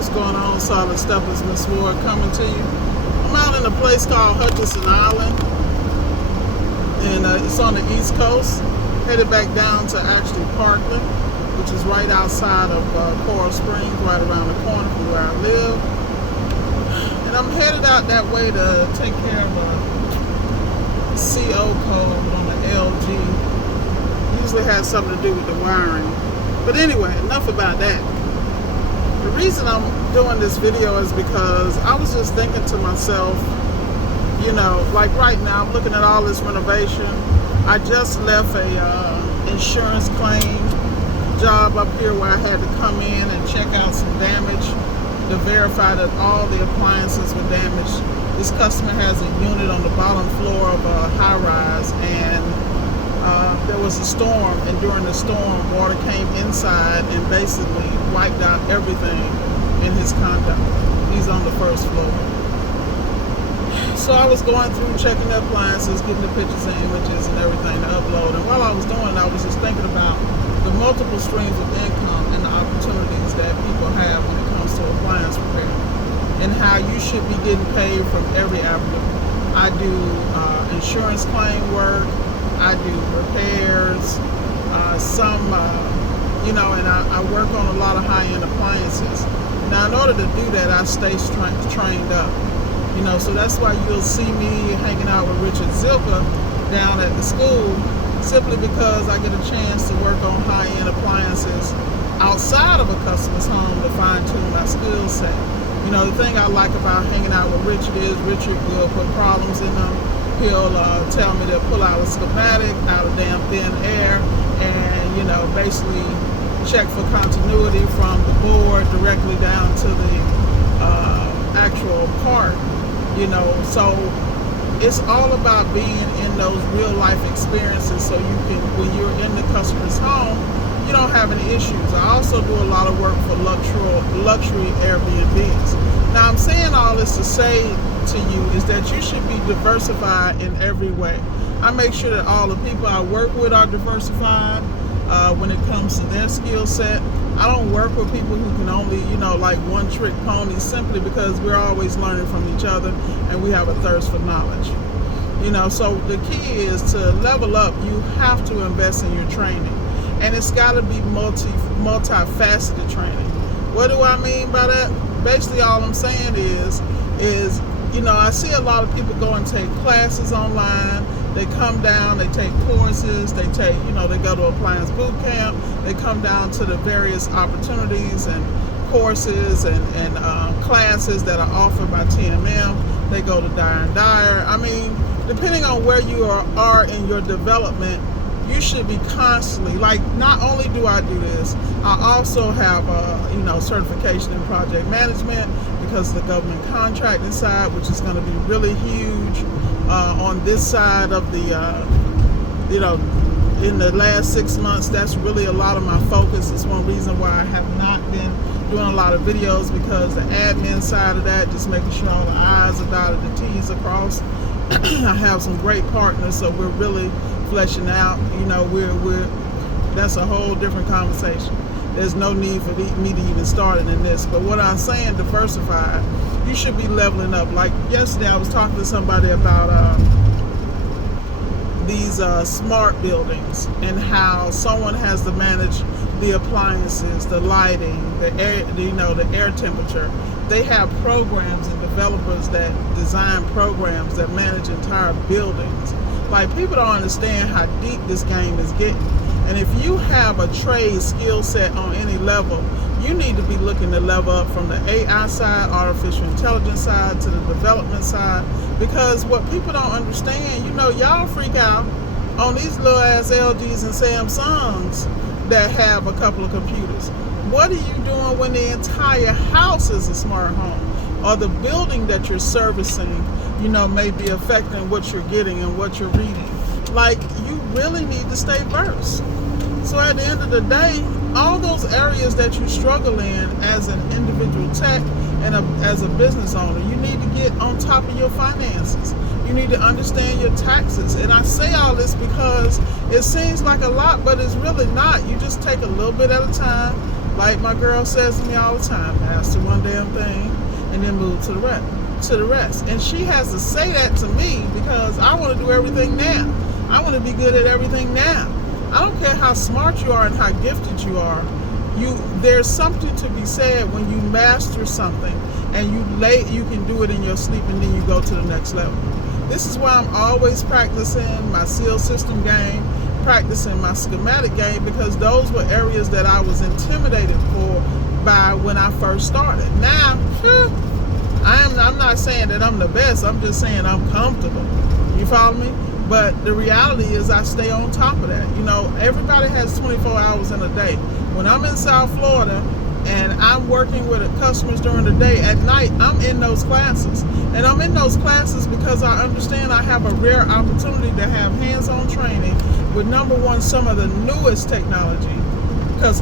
What's going on? Solid Steppers, Miss Ward coming to you. I'm out in a place called HUSTLEZ Island, and it's on the East Coast, headed back down to actually Parkland, which is right outside of Coral Springs, right around the corner from where I live. And I'm headed out that way to take care of a CO code on the LG. Usually has something to do with the wiring. But anyway, enough about that. The reason I'm doing this video is because I was just thinking to myself, you know, like right now, I'm looking at all this renovation. I just left a insurance claim job up here where I had to come in and check out some damage to verify that all the appliances were damaged. This customer has a unit on the bottom floor of a high-rise, and there was a storm, and during the storm, water came inside and basically wiped out everything in his condo. He's on the first floor. So I was going through checking the appliances, getting the pictures and images and everything to upload. And while I was doing it, I was just thinking about the multiple streams of income and the opportunities that people have when it comes to appliance repair, and how you should be getting paid from every avenue. I do insurance claim work, I do repairs, you know, and I work on a lot of high-end appliances. Now, in order to do that, I stay trained up, you know, so that's why you'll see me hanging out with Richard Zilka down at the school, simply because I get a chance to work on high-end appliances outside of a customer's home to fine-tune my skill set. You know, the thing I like about hanging out with Richard is Richard will put problems in them. He'll tell me to pull out a schematic out of damn thin air and, you know, basically check for continuity from the board directly down to the actual part, you know. So it's all about being in those real life experiences, so you can, when you're in the customer's home, you don't have any issues. I also do a lot of work for luxury Airbnbs. Now, I'm saying all this to say to you is that you should be diversified in every way. I make sure that all the people I work with are diversified when it comes to their skill set. I don't work with people who can only, you know, like one-trick ponies, simply because we're always learning from each other and we have a thirst for knowledge. You know, so the key is to level up. You have to invest in your training. And it's got to be multifaceted training. What do I mean by that? Basically, all I'm saying is, you know, I see a lot of people go and take classes online. They come down, they take courses, they take, you know, they go to appliance boot camp. They come down to the various opportunities and courses and classes that are offered by TMM. They go to Dyer & Dyer. I mean, depending on where you are in your development, you should be constantly, like, not only do I do this, I also have you know, certification in project management because of the government contracting side, which is going to be really huge on this side of the, you know, in the last 6 months. That's really a lot of my focus. It's one reason why I have not been doing a lot of videos, because the admin side of that, just making sure all the I's are dotted, the T's are crossed. I have some great partners, so we're really fleshing out, you know, that's a whole different conversation. There's no need for me to even start it in this. But what I'm saying, diversified, you should be leveling up. Like yesterday, I was talking to somebody about these smart buildings and how someone has to manage the appliances, the lighting, the air, you know, the air temperature. They have programs and developers that design programs that manage entire buildings. Like, people don't understand how deep this game is getting. And if you have a trade skill set on any level, you need to be looking to level up from the AI side, artificial intelligence side, to the development side. Because what people don't understand, you know, y'all freak out on these little ass LGs and Samsungs that have a couple of computers. What are you doing when the entire house is a smart home, or the building that you're servicing, you know, may be affecting what you're getting and what you're reading? Like, you really need to stay versed. So at the end of the day, all those areas that you struggle in as an individual tech and as a business owner, you need to get on top of your finances. You need to understand your taxes. And I say all this because it seems like a lot, but it's really not. You just take a little bit at a time, Like my girl says to me all the time, master one damn thing and then move to the rest. And she has to say that to me because I want to do everything now. I want to be good at everything now. I don't care how smart you are and how gifted you are. There's something to be said when you master something and you can do it in your sleep and then you go to the next level. This is why I'm always practicing my SEAL system game, practicing my schematic game, because those were areas that I was intimidated by when I first started. Now, I'm not saying that I'm the best. I'm just saying I'm comfortable. You follow me? But the reality is I stay on top of that. You know, everybody has 24 hours in a day. When I'm in South Florida and I'm working with customers during the day, at night I'm in those classes. And I'm in those classes because I understand I have a rare opportunity to have hands-on training with, number one, some of the newest technology. Because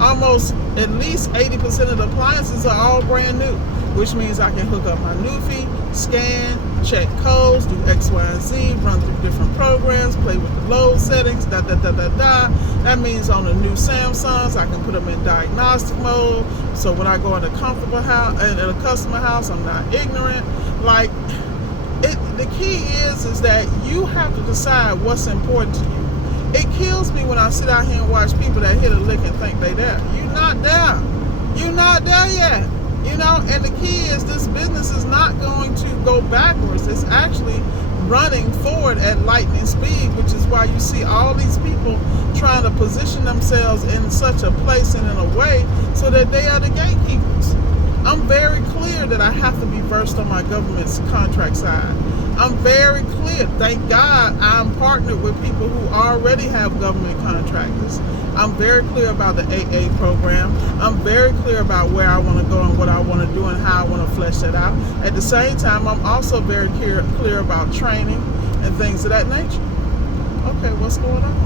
almost at least 80% of the appliances are all brand new, which means I can hook up my Newfie, scan, check codes, do X, Y, and Z, run through different programs, play with the load settings, That means on the new Samsungs, I can put them in diagnostic mode. So when I go in a comfortable house, in a customer house, I'm not ignorant. Like, the key is that you have to decide what's important to you. It kills me when I sit out here and watch people that hit a lick and think they there. You're not there. You're not there yet. You know, and the key is this business is not going to go backwards. It's actually running forward at lightning speed, which is why you see all these people trying to position themselves in such a place and in a way so that they are the gatekeepers. I'm very clear that I have to be versed on my government's contract side. I'm very clear. Thank God I'm partnered with people who already have government contractors. I'm very clear about the AA program. I'm very clear about where I want to go and what I want to do and how I want to flesh that out. At the same time, I'm also very clear about training and things of that nature. Okay, what's going on?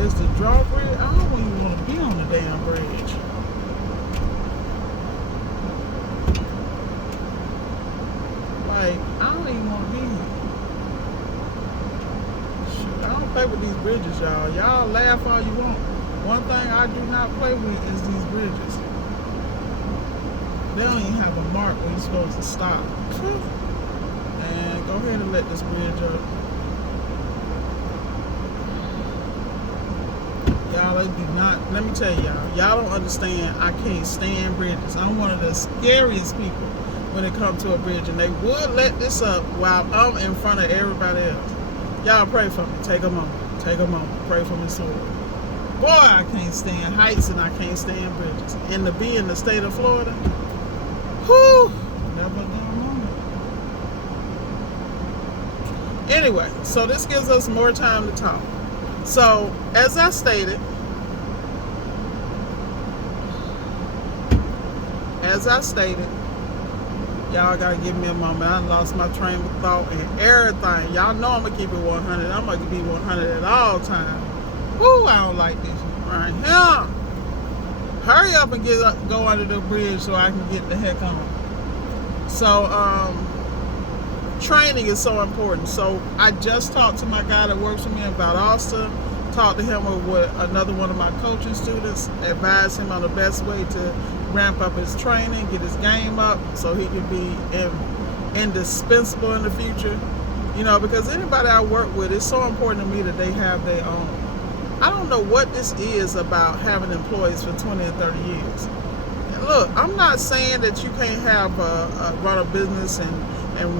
Is the drawbridge? I don't even want to be on the damn bridge. Like, I don't even want to be here. Shoot, I don't play with these bridges, y'all. Y'all laugh all you want. One thing I do not play with is these bridges. They don't even have a mark where you're supposed to stop. And go ahead and let this bridge up. Y'all, they do not, let me tell y'all don't understand. I can't stand bridges. I'm one of the scariest people when it comes to a bridge, and they would let this up while I'm in front of everybody else. Y'all pray for me. Take a moment. Take a moment. Pray for me, Lord. Boy, I can't stand heights and I can't stand bridges. And to be in the state of Florida, whew, never a damn moment. Anyway, so this gives us more time to talk. So, as I stated, y'all gotta give me a moment. I lost my train of thought and everything. Y'all know I'm gonna keep it 100. I'm gonna be 100 at all times. Woo, I don't like this right here. Hurry up and go under the bridge so I can get the heck on. So, training is so important. So I just talked to my guy that works with me about Valdosta. Talked to him with another one of my coaching students. Advised him on the best way to ramp up his training, get his game up, so he can be indispensable in the future. You know, because anybody I work with, it's so important to me that they have their own. I don't know what this is about having employees for 20 and 30 years. Look, I'm not saying that you can't have run a business and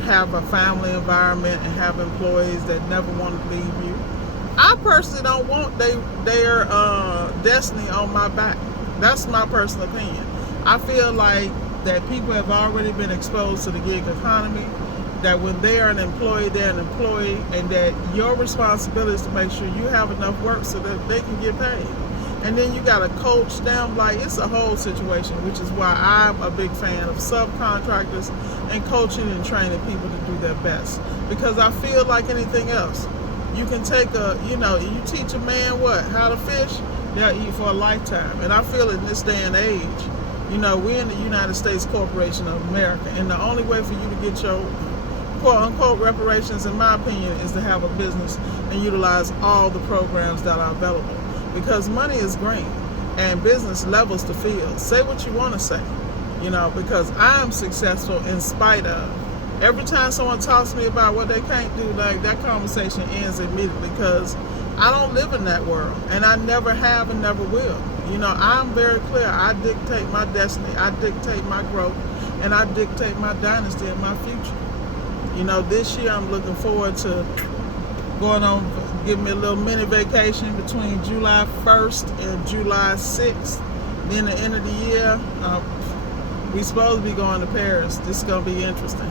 have a family environment and have employees that never want to leave you. I personally don't want their destiny on my back. That's my personal opinion. I feel like that people have already been exposed to the gig economy, that when they are an employee, they're an employee, and that your responsibility is to make sure you have enough work so that they can get paid. And then you got to coach them. Like, it's a whole situation, which is why I'm a big fan of subcontractors and coaching and training people to do their best. Because I feel like anything else, you can take you teach a man how to fish, they'll eat for a lifetime. And I feel in this day and age, we're in the United States Corporation of America, and the only way for you to get your quote-unquote reparations, in my opinion, is to have a business and utilize all the programs that are available. because money is green and business levels the field. Say what you want to say, because I am successful in spite of. Every time someone talks to me about what they can't do, like, that conversation ends immediately, because I don't live in that world, and I never have and never will. I'm very clear. I dictate my destiny, I dictate my growth, and I dictate my dynasty and my future. This year I'm looking forward to going on, giving me a little mini vacation between July 1st and July 6th. Then the end of the year, we supposed to be going to Paris. This is going to be interesting.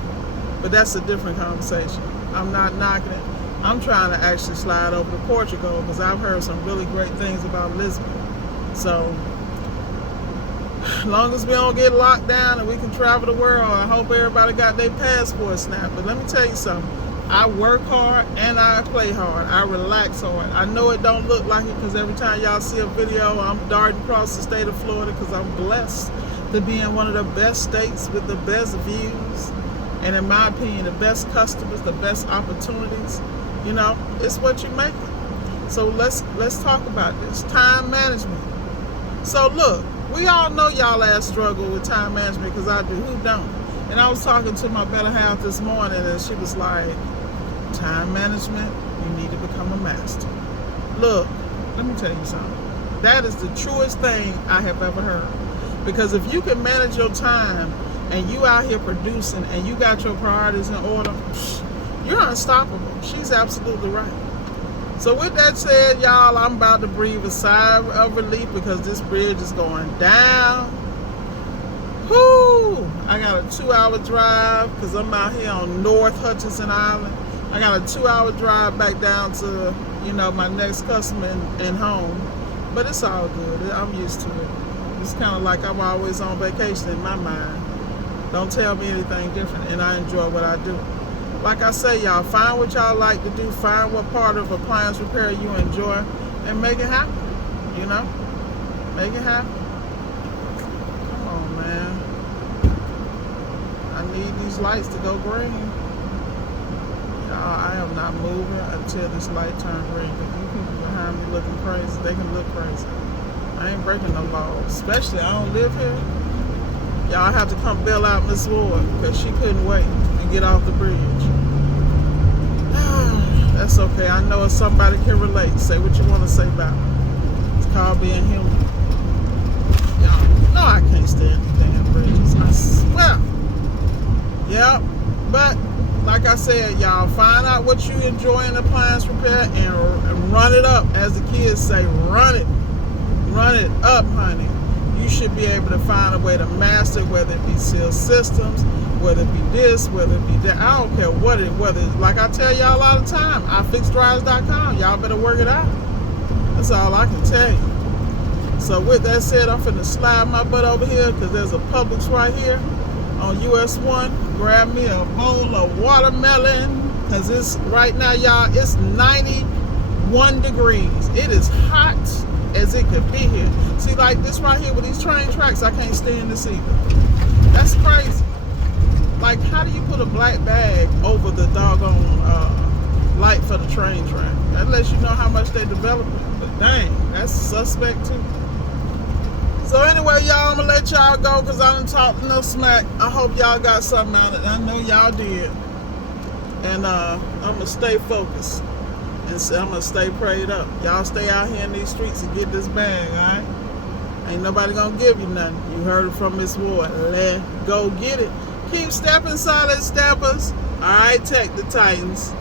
But that's a different conversation. I'm not knocking it. I'm trying to actually slide over to Portugal, because I've heard some really great things about Lisbon. So, as long as we don't get locked down and we can travel the world, I hope everybody got their passport snapped. But let me tell you something. I work hard and I play hard. I relax hard. I know it don't look like it, because every time y'all see a video, I'm darting across the state of Florida, because I'm blessed to be in one of the best states with the best views. And in my opinion, the best customers, the best opportunities. It's what you make it. So let's talk about this. Time management. So look, we all know y'all ass struggle with time management, because I do. Who don't? And I was talking to my better half this morning, and she was like, time management, you need to become a master. Look, let me tell you something. That is the truest thing I have ever heard. Because if you can manage your time, and you out here producing, and you got your priorities in order, you're unstoppable. She's absolutely right. So with that said, y'all, I'm about to breathe a sigh of relief, because this bridge is going down. Whoo! I got a 2-hour drive, because I'm out here on North Hutchinson Island. I got a 2-hour drive back down to, my next customer and home. But it's all good. I'm used to it. It's kind of like I'm always on vacation in my mind. Don't tell me anything different, and I enjoy what I do. Like I say, y'all, find what y'all like to do. Find what part of appliance repair you enjoy, and make it happen. Make it happen. Come on, man. I need these lights to go green. Y'all, I am not moving until this light turns green. You people behind me looking crazy, they can look crazy. I ain't breaking no laws, especially I don't live here. Y'all have to come bail out Miss Ward, because she couldn't wait and get off the bridge. That's okay. I know if somebody can relate. Say what you want to say about it. It's called being human. Y'all know I can't stand the damn bridges. I swear. Yep. But like I said, y'all, find out what you enjoy in appliance repair and run it up. As the kids say, run it. Run it up, honey. You should be able to find a way to master, whether it be seal systems, whether it be this, whether it be that. I don't care what it, whether it's, like I tell y'all all the time, iFixDrives.com. Y'all better work it out. That's all I can tell you. So with that said, I'm finna slide my butt over here, because there's a Publix right here on US 1. Grab me a bowl of watermelon, because it's right now, y'all, it's 91 degrees. It is hot as it could be here. See, like this right here with these train tracks, I can't stay in this either. That's crazy. Like, how do you put a black bag over the doggone light for the train track? That lets you know how much they develop it. But dang, that's suspect too. So anyway, y'all, I'm gonna let y'all go, because I done talked enough smack. I hope y'all got something out of it. I know y'all did. And I'm gonna stay focused. And I'm gonna stay prayed up. Y'all stay out here in these streets and get this bag, alright? Ain't nobody gonna give you nothing. You heard it from Miss Ward. Let's go get it. Keep stepping, solid steppers. Alright, Tech the Titans.